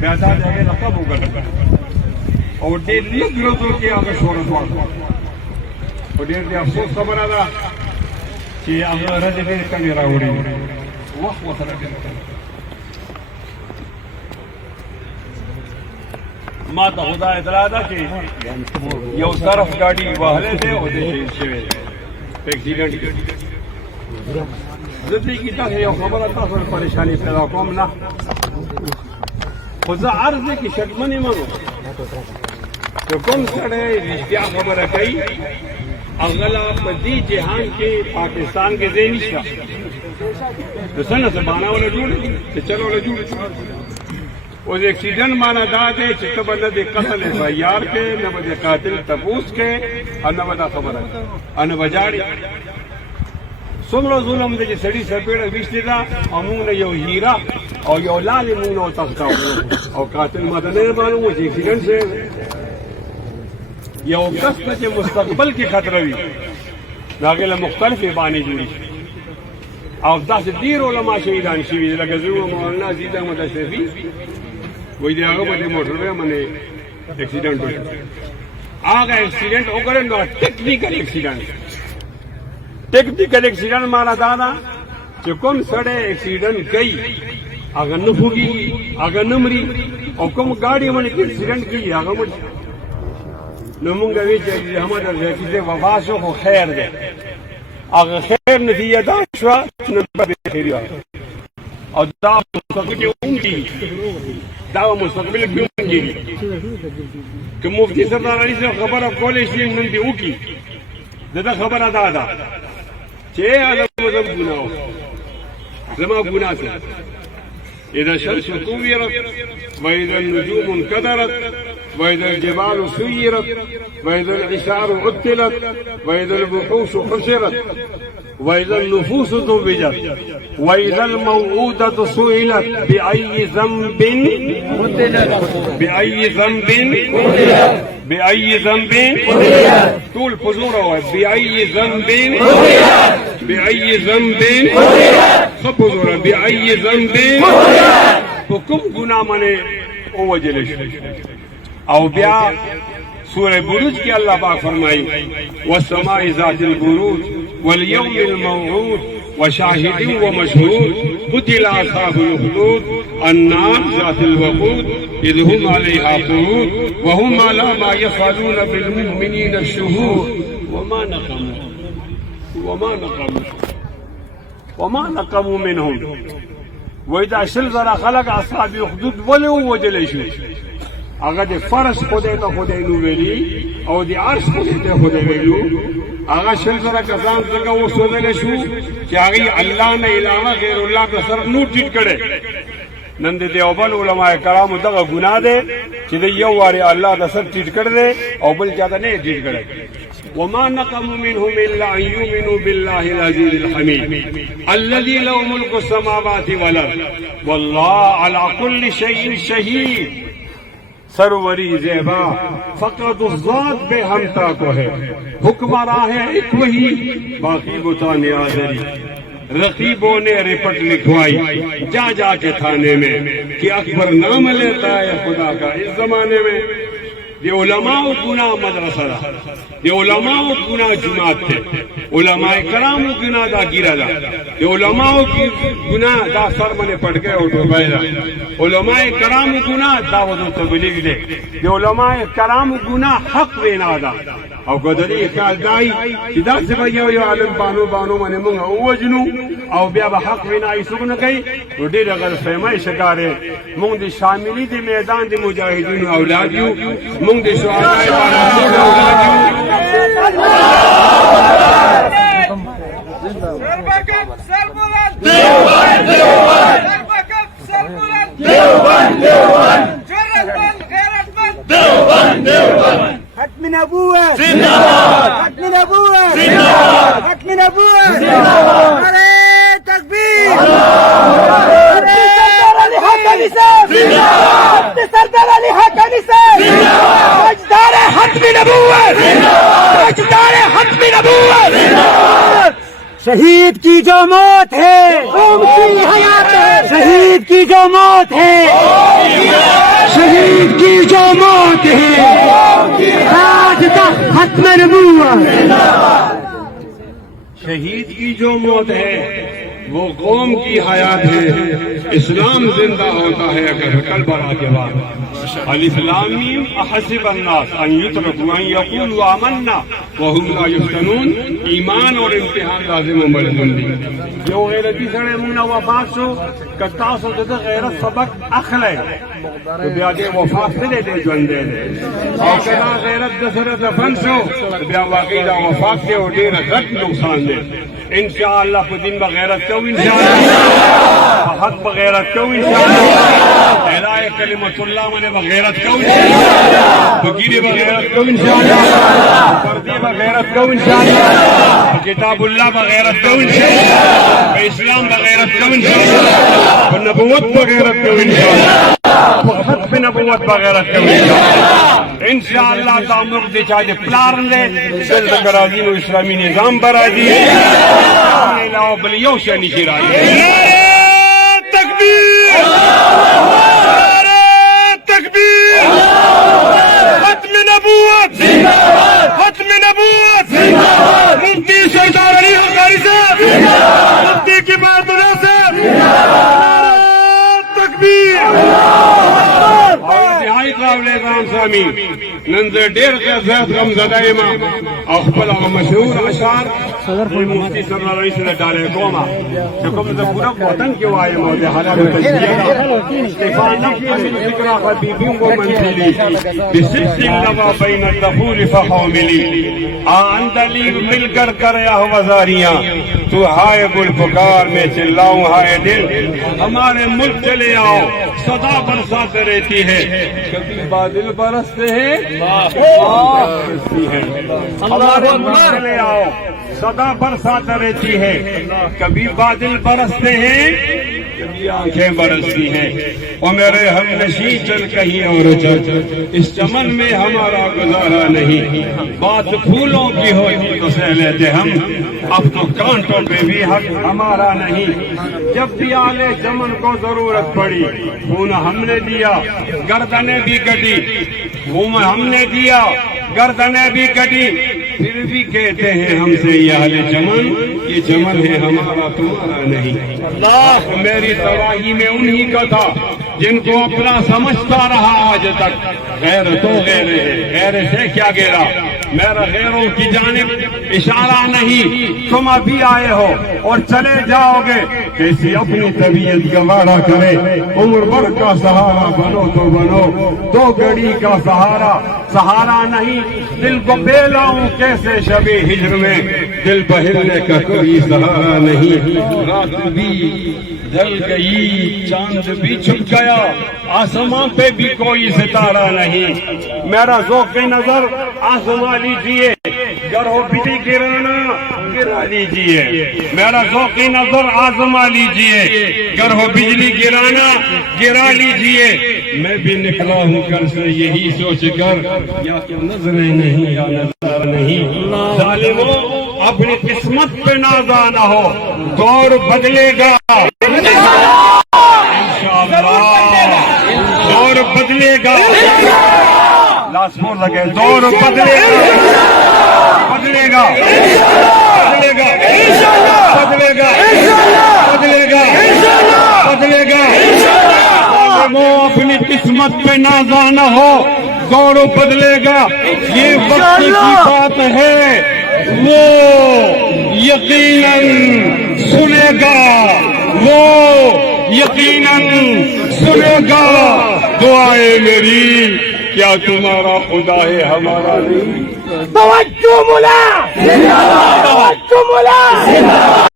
پیسہ دے گا کب ہوگا اور ډېر لږ ورځو کې هغه شهرت واخلو او ډېر د افسوس خبره ده چې هغه ورځې ډېرې کمې راوړي وخت ورسره ډېر ما ته خدا اطلاع ده چې یو طرف ګاډي وهلی دی او د شهید شوی دی په اکسیډنټ کې زه دې کې تاسو یو خبره تاسو پریشاني پیدا کوم نه خو زه عرض دی کې شکمن یم چې کوم سړی رښتیا خبره کوي هغه لا په دې جهان کې پاکستان کې ځای نشته د څه نه څه بهانه وله جوړ چې چلو وله جوړ اوس ایکسیډنټ مانا دا دی چې ته به نه د قتل ایف آی آر کې نه به د قاتل تپوس کې او نه به دا خبره او نه به جاړي څومره ظلم دی چې سړي سپېړه ویشتې ده او موږ نه یو هیره او یو لالې موږ نه وتښتاو او قاتل ما ته نه معلوم و چې ایکسیډنټ شوی یو کس ته چې مستقبل کې خطره وي د هغې له مختلفې بانې جوړې شي او داسې ډېر علما شهیدان شوي دي لکه زه مولانا عزیز احمد اشرفي وایي د هغه به د موټروی باندې اکسیډنټ وشو هغه اکسیډنټ وکړی نو ټیکنیکل اکسیډنټ ټیکنیکل اکسیډنټ معنا دا ده چې کوم سړی اکسیډنټ کوي هغه نه خوږېږي هغه نه مري او کوم ګاډي باندې اکسیډنټ کوي هغه مړي نو مونږ وی چې احمد ارزاقي دې وفا شو خو خیر دی هغه خیر نتیجه دا شوه چې نن به خیر وایي او دا مستقبل کې اونګي دا مستقبل کې اونګي که مفتی سردار علي صاحب خبره کولی شي نن دې وکړي دا خبره دا ده چې هغه مذهب ګناه زما ګناه څه إذا الشمس كورت وإذا النجوم انكدرت وإذا الجبال سيرت وإذا العشار عطلت وإذا الوحوش حشرت وإذا النفوس زوجت وإذا الموءودة سئلت بأي ذنب بأي ذنب طول فزورة بأي ذنب خبزورة بأي ذنب فكم گناہ منے او وجلش او بیا سورہ بروج کی اللہ پاک فرمائی والسماء ذات البروج واليوم الموعود وشاهد ومشهود قتل أصحاب الأخدود النار ذات الوقود إذ هم عليها قعود وهم على ما يفعلون بالمؤمنين الشهود وما نقموا منهم وإذا شلزر خلق أصحاب الأخدود ولو وجلشوا هغه د فرش خدای ته خدای نو ویلي او د عرش خدای ته خدای ویلو هغه شل زره کسان څنګه وسوځل شو چې هغه الله نه علاوه غیر الله په سر نو ټیټ کړي نن د دیوبند علماء کرامو دغه ګناه ده چې د یو واري الله د سر ټیټ کړي او بل چاته نه ټیټ کړي وما نقموا منهم الا ان يؤمنوا بالله العزيز الحميد الذي له ملك السماوات والارض والله على كل شيء شهيد سروری زیبا فقط الذات بے ہمتا کو ہے حکمراں ہے ایک وہی باقی بتا نیازری رقیبوں نے رپٹ لکھوائی جا جا کے تھانے میں کہ اکبر نام لیتا ہے خدا کا اس زمانے میں یہ علماء گناہ مدرسہ دا یہ علماء گناہ جماعت تھے علماء کرام گناہ دا گیرا دا یہ علماء کی گناہ دا سر منے پڑھ کے اور ڈوبائے دا علماء کرام گناہ دعوت و تبلیغ دے یہ علماء کرام گناہ حق وینا دا او قدری خیال دائی چې دا څه به یو عالم بانو منے مونږ ووجنو او بیا به حق وینا یې څوک نه کوي نو ډېره غلطفهمۍ شکارې مونږ د شاملي د میدان د مجاهدینو اولاد یو مونږ د شهدای بارانونو اولاد یو ختم نبوت زندہ باد ختم نبوت زندہ باد ختم نبوت زندہ باد نعرہ تکبیر نعرہ سردار علی حقانی صاحب زندہ باد سردار علی حقانی صاحب زندہ باد تاجدار ختم نبوت زندہ باد تاجدار ختم نبوت زندہ باد شہید کی جو موت ہے قوم کی حیات ہے شہید کی جو موت ہے شہید کی جو موت ہے آج تک ختم نبوت. شہید کی جو موت ہے وہ قوم کی حیات ہے. اسلام زندہ ہوتا ہے اگر کلبلا کے بعد. الف لام میم احسب الناس ان یترکوا ان یقولوا آمنا وهم لا یفتنون. ایمان اور امتحان لازم و ملزم دی. جو غیرتی سڑے مونږ وفات شو که تاسو د غیرت سبق اخلئ تو بیا دې وفات نه دی ژوند دی. او که دا غیرت د سره دفن شو بیا واقعي دا وفات دی او ډېر غټ نقصان دی. انشاءاللہ په دین بغیرت کو انشاءاللہ په حق بغیرت کو انشاءاللہ اعلاء کلمت اللہ من بغیرت کو انشاءاللہ فقیر بغیرت کو انشاءاللہ فردی بغیرت کو انشاءاللہ کتاب اللہ بغیرت کو انشاءاللہ اسلام بغیرت کو انشاءاللہ نبوت بغیرت کو انشاءاللہ ختم نبوت بغیرت کو انشاءاللہ تعمق دے چاہے پلارن لے دل دکرازین و اسلامی نظام برازی علاوہ بلیو شانی شرائی. تکبیر تکبیر ختم نبوت ختم نبوت. مفتی سردار علی حقاری صاحب مفتی کفایت اللہ صاحب تکبیر. انتہائی قابل احترام سامی نن زه ډېر زیات غمزده یم او خپل هغه مشهور اشعار مفتی صلی الله علیه وسلم ډالۍ کوم چې کوم زه پوره وطن کې وایم او د حالاتو تجزیه ده. استفان نفسی من ذکر حبیبی و منزلی بصدق لوا بین الدخول فحوملی. اندلی مل کر کریا ہوا زاریاں تو ہائے گل پکار میں چلاؤں ہائے دل. ہمارے ملک چلے آؤ صدا برسات رہتی ہے کبھی بادل برستے ہیں برستی ہے. ہمارے ملک چلے آؤ صدا برسات رہتی ہے کبھی بادل برستے ہیں کبھی آنکھیں برستی ہیں. اور میرے ہم نشیں چل کہیں اور چل اس چمن میں ہمارا گزارا نہیں. بات پھولوں کی ہوتی تو سہ لیتے ہم اب تو کانٹوں پہ بھی حق ہمارا نہیں. جب بھی آلے چمن کو ضرورت پڑی خون ہم نے دیا گردنیں بھی کٹی. خون ہم نے دیا گردنیں بھی کٹی پھر بھی کہتے ہیں ہم سے یہ اہل چمن یہ چمن ہے ہمارا تمہارا نہیں. میری تباہی میں انہی کا تھا جن کو اپنا سمجھتا رہا آج تک. غیر تو غیر ہے غیر سے کیا گیرا. میرا غیروں کی جانب اشارہ نہیں. تم ابھی آئے ہو اور چلے جاؤ گے کیسی اپنی طبیعت گوارا کرے. عمر بھر کا سہارا بنو تو بنو دو گھڑی کا سہارا سہارا نہیں. دل کو بے لاؤں کیسے شب ہجر میں دل بہلنے کا کوئی سہارا نہیں. رات بھی جل گئی چاند بھی چھپ گیا آسمان پہ بھی کوئی ستارہ نہیں. میرا ذوق نظر آسمان لیجیے گر ہو بجلی گرانا گرا لیجیے. میرا ذوق نظر آزما لیجیے گر ہو بجلی گرانا گرا لیجیے. میں بھی نکلا ہوں گھر سے یہی سوچ کر یا تو نظریں نہیں یا نظر نہیں. ظالموں اپنی قسمت پہ نازانا ہو دور بدلے گا دور بدلے گا. لاسمور لگے دور بدلے بدلے گا بدلے گا بدلے گا بدلے گا بدلے گا. وہ اپنی قسمت پہ نازانا ہو دور بدلے گا. یہ وقت کی بات ہے وہ یقیناً سنے گا وہ یقیناً سنے گا. دعائیں میری کیا تمہارا خدا ہے ہمارا نہیں. توجہ مولا توجہ مولا